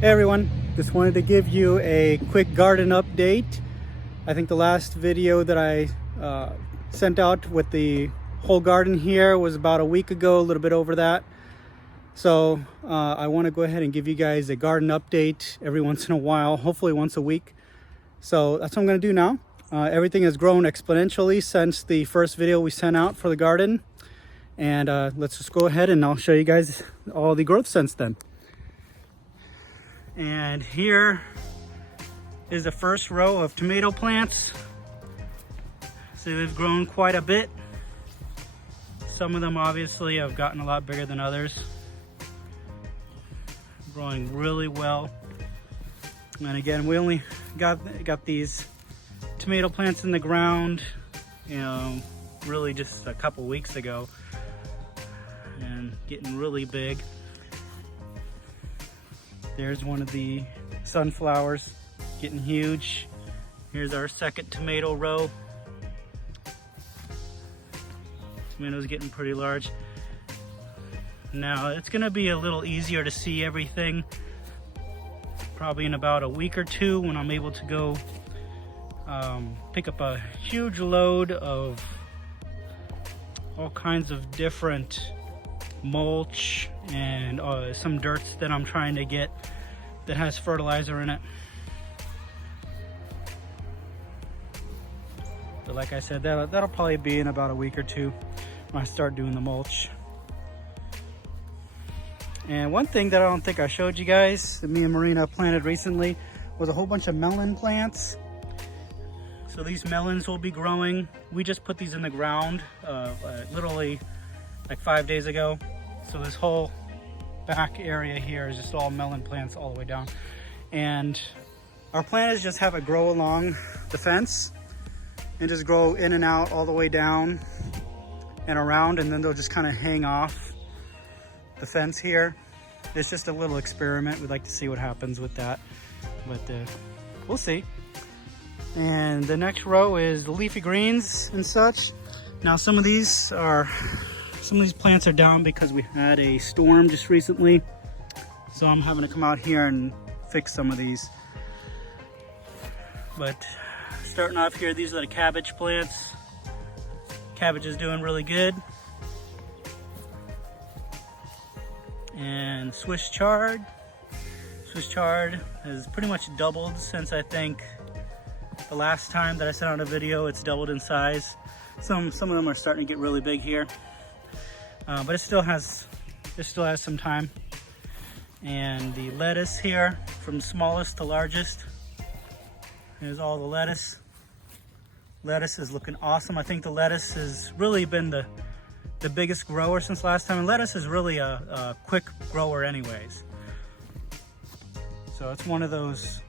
Hey everyone, just wanted to give you a quick garden update. I think the last video that I sent out with the whole garden here was about a week ago, a little bit over that. So I want to go ahead and give you guys a garden update every once in a while, hopefully once a week. So that's what I'm going to do now. Everything has grown exponentially since the first video we sent out for the garden. And let's just go ahead and I'll show you guys all the growth since then. And here is the first row of tomato plants. So they've grown quite a bit. Some of them obviously have gotten a lot bigger than others. Growing really well. And again, we only got these tomato plants in the ground, really just a couple weeks ago, and getting really big. There's one of the sunflowers getting huge. Here's our second tomato row. Tomatoes getting pretty large. Now it's gonna be a little easier to see everything probably in about a week or two when I'm able to go pick up a huge load of all kinds of different mulch and some dirts that I'm trying to get that has fertilizer in it. But like I said, that'll probably be in about a week or two when I start doing the mulch. And one thing that I don't think I showed you guys that me and Marina planted recently was a whole bunch of melon plants. So these melons will be growing. We just put these in the ground literally like 5 days ago. So this whole back area here is just all melon plants all the way down. And our plan is just have it grow along the fence and just grow in and out all the way down and around, and then they'll just kind of hang off the fence here. It's just a little experiment. We'd like to see what happens with that, but we'll see. And the next row is the leafy greens and such. Now some of these plants are down because we had a storm just recently. So I'm having to come out here and fix some of these. But starting off here, these are the cabbage plants. Cabbage is doing really good. And Swiss chard. Swiss chard has pretty much doubled since I think the last time that I sent out a video. It's doubled in size. Some of them are starting to get really big here. But it still has some time. And the lettuce here, from smallest to largest. Here's all the lettuce. Lettuce is looking awesome. I think the lettuce has really been the biggest grower since last time. And lettuce is really a quick grower anyways. So it's one of those,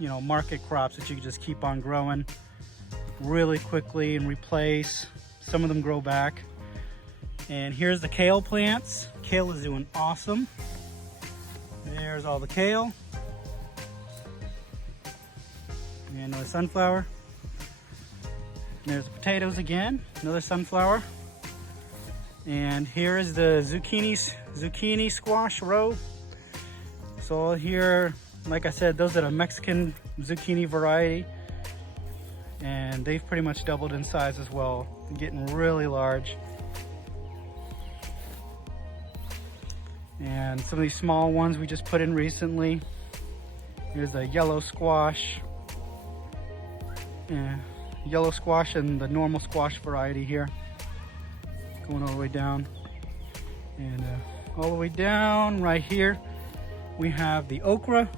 market crops that you can just keep on growing really quickly and replace. Some of them grow back. And here's the kale plants. Kale is doing awesome. There's all the kale. And another sunflower. And there's the potatoes again, another sunflower. And here is the zucchini squash row. So here, like I said, those are the Mexican zucchini variety. And they've pretty much doubled in size as well, getting really large. And some of these small ones we just put in recently. Here's the yellow squash. Yellow squash and the normal squash variety here. Going all the way down. And all the way down right here, we have the okra.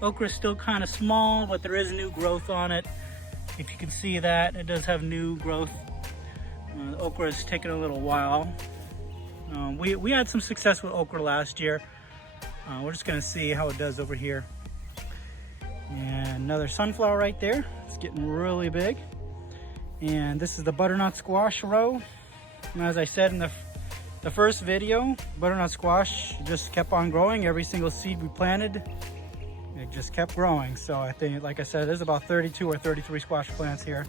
Okra is still kind of small, but there is new growth on it. If you can see that, it does have new growth. The okra is taking a little while. We had some success with okra last year. We're just gonna see how it does over here. And another sunflower right there. It's getting really big. And this is the butternut squash row. And as I said in the first video, butternut squash just kept on growing. Every single seed we planted, it just kept growing. So I think, like I said, there's about 32 or 33 squash plants here.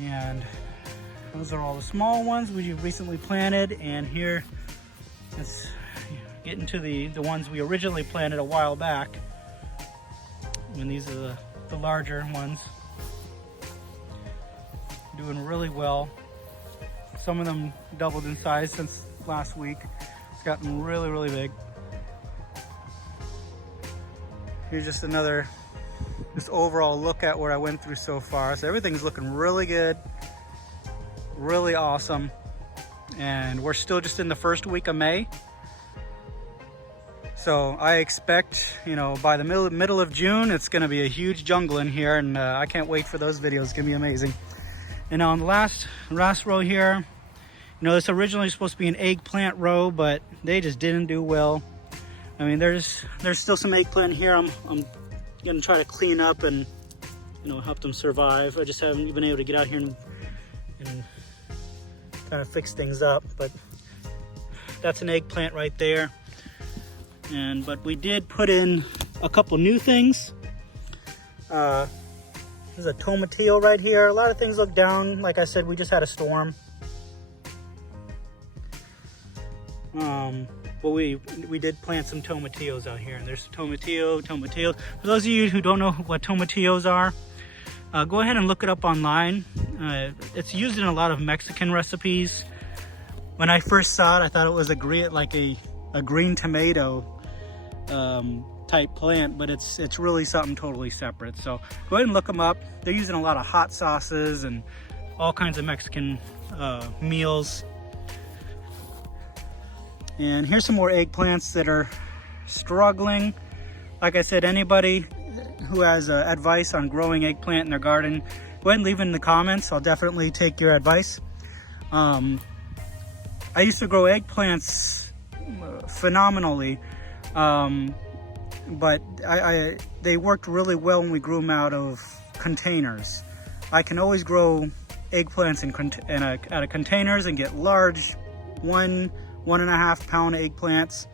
And those are all the small ones we recently planted. And here, it's getting to the ones we originally planted a while back. And these are the larger ones. Doing really well. Some of them doubled in size since last week. It's gotten really, really big. Here's just another overall look at where I went through so far. So everything's looking really good, really awesome. And we're still just in the first week of May. So I expect, you know, by the middle of June, it's gonna be a huge jungle in here, and I can't wait for those videos. It's gonna be amazing. And on the last row here, you know, this originally was supposed to be an eggplant row, but they just didn't do well. I mean, there's still some eggplant here. I'm gonna try to clean up and, you know, help them survive. I just haven't been able to get out here and try to fix things up. But that's an eggplant right there. But we did put in a couple new things. There's a tomatillo right here. A lot of things look down. Like I said, we just had a storm. But we did plant some tomatillos out here, and there's tomatillo. For those of you who don't know what tomatillos are, go ahead and look it up online. It's used in a lot of Mexican recipes. When I first saw it, I thought it was a green tomato type plant, but it's really something totally separate. So go ahead and look them up. They're using a lot of hot sauces and all kinds of Mexican meals. And here's some more eggplants that are struggling. Like I said, anybody who has advice on growing eggplant in their garden, go ahead and leave it in the comments. I'll definitely take your advice. I used to grow eggplants phenomenally, but they worked really well when we grew them out of containers. I can always grow eggplants out of containers and get large 1.5 pound eggplants,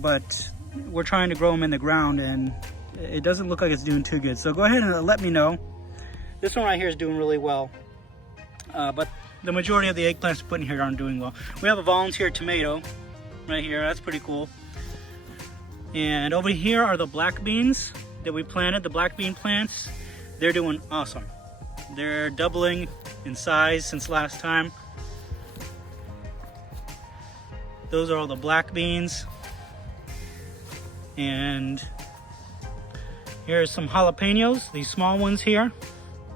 but we're trying to grow them in the ground and it doesn't look like it's doing too good. So go ahead and let me know. This one right here is doing really well, but the majority of the eggplants we're putting here aren't doing well. We have a volunteer tomato right here. That's pretty cool. And over here are the black beans that we planted, the black bean plants. They're doing awesome. They're doubling in size since last time. Those are all the black beans. And here's some jalapenos, these small ones here.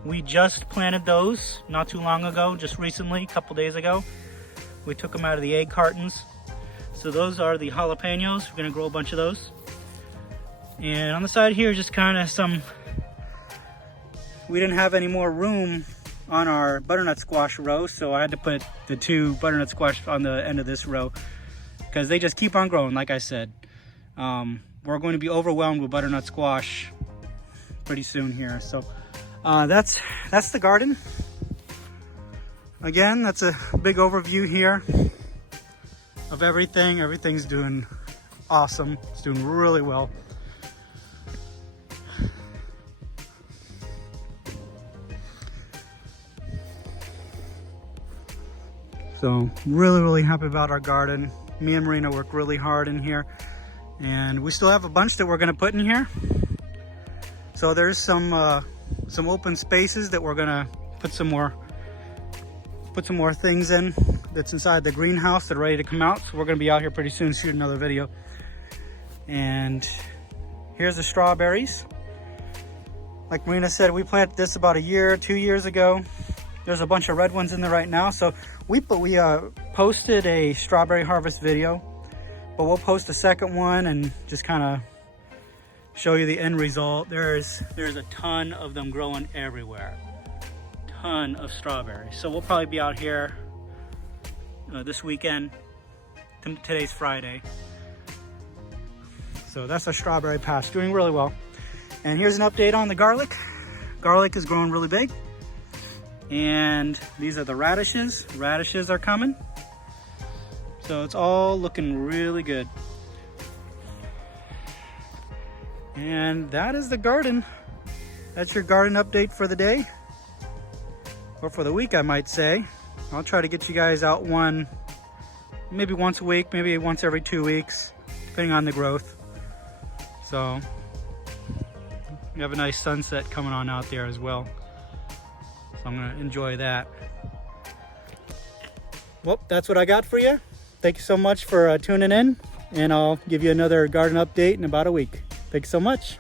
We just planted those not too long ago, just recently, a couple days ago. We took them out of the egg cartons. So those are the jalapenos. We're gonna grow a bunch of those. And on the side here, just kind of we didn't have any more room on our butternut squash row, so I had to put the 2 butternut squash on the end of this row because they just keep on growing, like I said. We're going to be overwhelmed with butternut squash pretty soon here. So that's the garden. Again, that's a big overview here of everything. Everything's doing awesome. It's doing really well. So really happy about our garden. Me and Marina work really hard in here, and we still have a bunch that we're going to put in here. So there's some open spaces that we're going to put some more things in that's inside the greenhouse that are ready to come out. So we're going to be out here pretty soon, shoot another video. And here's the strawberries. Like Marina said, we planted this about 2 years ago. There's a bunch of red ones in there right now. So we posted a strawberry harvest video, but we'll post a second one and just kind of show you the end result. There's a ton of them growing everywhere. Ton of strawberries. So we'll probably be out here this weekend. Today's Friday. So that's a strawberry patch, doing really well. And here's an update on the garlic. Garlic is growing really big. And these are the radishes. Radishes are coming. So it's all looking really good. And that is the garden. That's your garden update for the day. Or for the week, I might say. I'll try to get you guys out one maybe once a week, maybe once every 2 weeks, depending on the growth. So we have a nice sunset coming on out there as well. So I'm gonna enjoy that. Well, that's what I got for you. Thank you so much for tuning in, and I'll give you another garden update in about a week. Thanks so much.